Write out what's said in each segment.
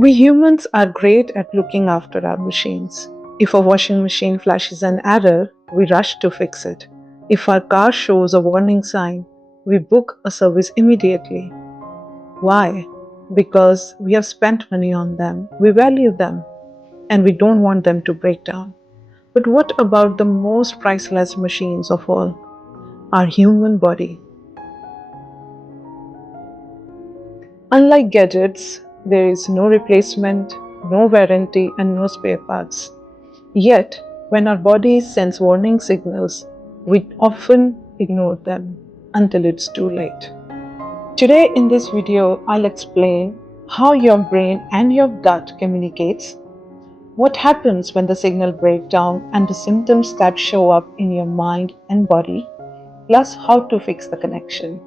We humans are great at looking after our machines. If a washing machine flashes an error, we rush to fix it. If our car shows a warning sign, we book a service immediately. Why? Because we have spent money on them, we value them, and we don't want them to break down. But what about the most priceless machines of all? Our human body. Unlike gadgets, there is no replacement, no warranty, and no spare parts. Yet, when our bodies sense warning signals, we often ignore them until it's too late. Today in this video, I'll explain how your brain and your gut communicates, what happens when the signal breaks down and the symptoms that show up in your mind and body, plus how to fix the connection.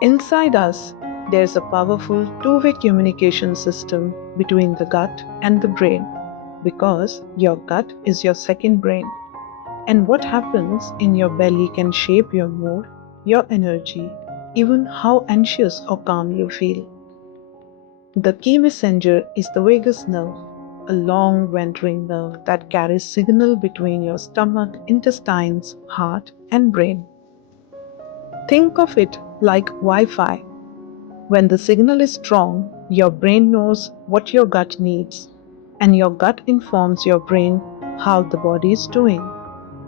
Inside us, there's a powerful two-way communication system between the gut and the brain because your gut is your second brain. And what happens in your belly can shape your mood, your energy, even how anxious or calm you feel. The key messenger is the vagus nerve, a long wandering nerve that carries signal between your stomach, intestines, heart, and brain. Think of it like Wi-Fi. When the signal is strong, your brain knows what your gut needs, and your gut informs your brain how the body is doing.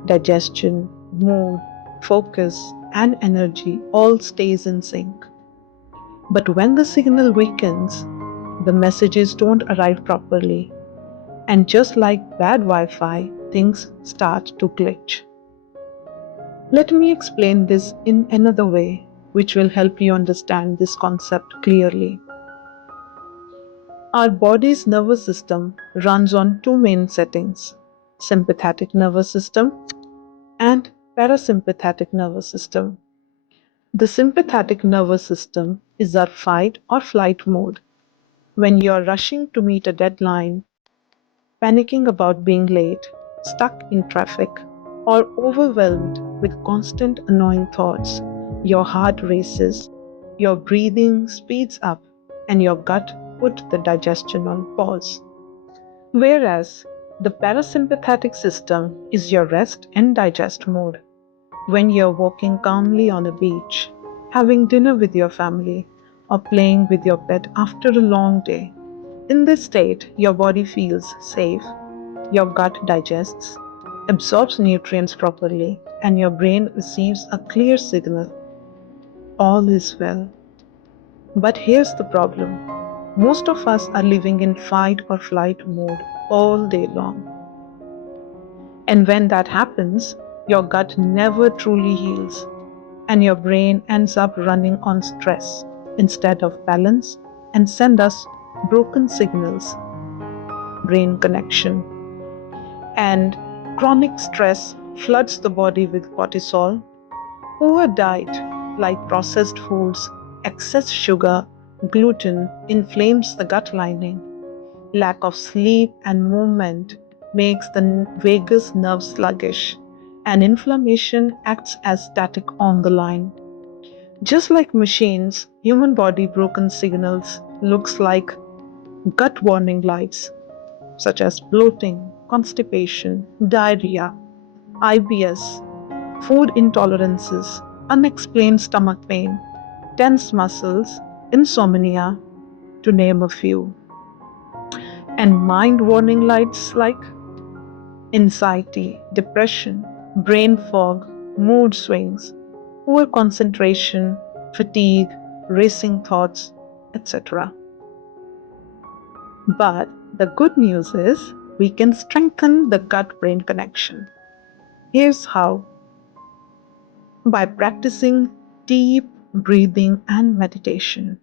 Digestion, mood, focus, and energy all stays in sync. But when the signal weakens, the messages don't arrive properly. And just like bad Wi Fi, things start to glitch. Let me explain this in another way, which will help you understand this concept clearly. Our body's nervous system runs on two main settings: sympathetic nervous system and parasympathetic nervous system. The sympathetic nervous system is our fight or flight mode. When you're rushing to meet a deadline, panicking about being late, stuck in traffic, or overwhelmed with constant annoying thoughts, your heart races, your breathing speeds up, and your gut puts the digestion on pause. Whereas the parasympathetic system is your rest and digest mode. When you're walking calmly on a beach, having dinner with your family, or playing with your pet after a long day. In this state, your body feels safe, your gut digests, absorbs nutrients properly, and your brain receives a clear signal: all is well. But here's the problem: most of us are living in fight or flight mode all day long. And when that happens, your gut never truly heals, and your brain ends up running on stress instead of balance and send us broken signals. Brain connection. And chronic stress floods the body with cortisol. Poor diet, like processed foods, excess sugar, gluten, inflames the gut lining. Lack of sleep and movement makes the vagus nerve sluggish, and inflammation acts as static on the line. Just like machines, human body broken signals looks like gut warning lights such as bloating, constipation, diarrhea, IBS, food intolerances, unexplained stomach pain, tense muscles, insomnia, to name a few. And mind warning lights like anxiety, depression, brain fog, mood swings, poor concentration, fatigue, racing thoughts, etc. But the good news is we can strengthen the gut brain connection. Here's how: by practicing deep breathing and meditation.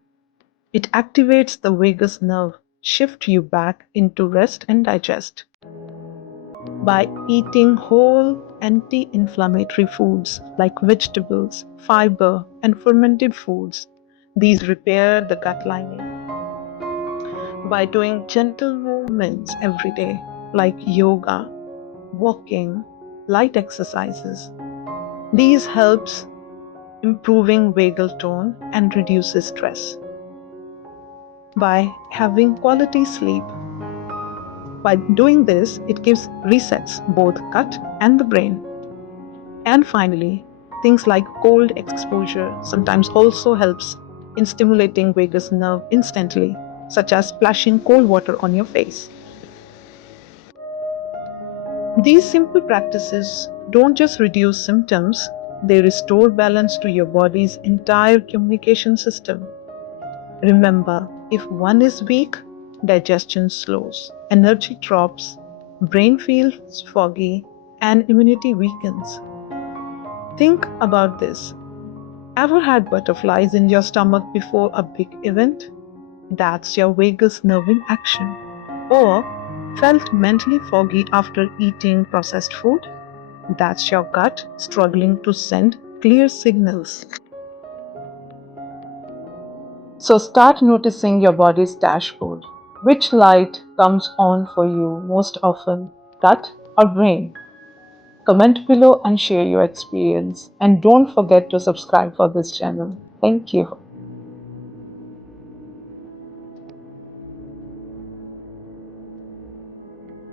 It activates the vagus nerve, shift you back into rest and digest. By eating whole anti-inflammatory foods like vegetables, fiber, and fermented foods. These repair the gut lining. By doing gentle movements every day like yoga, walking, light exercises. These helps improving vagal tone and reduces stress. by having quality sleep. By doing this, it gives resets both gut and the brain. And finally, things like cold exposure sometimes also helps in stimulating vagus nerve instantly, such as splashing cold water on your face. These simple practices don't just reduce symptoms, they restore balance to your body's entire communication system. Remember, if one is weak, digestion slows, energy drops, brain feels foggy, and immunity weakens. Think about this. Ever had butterflies in your stomach before a big event? That's your vagus nerve in action. Or felt mentally foggy after eating processed food? That's your gut struggling to send clear signals. So start noticing your body's dashboard. Which light comes on for you most often, gut or brain? Comment below and share your experience. And don't forget to subscribe for this channel. Thank you.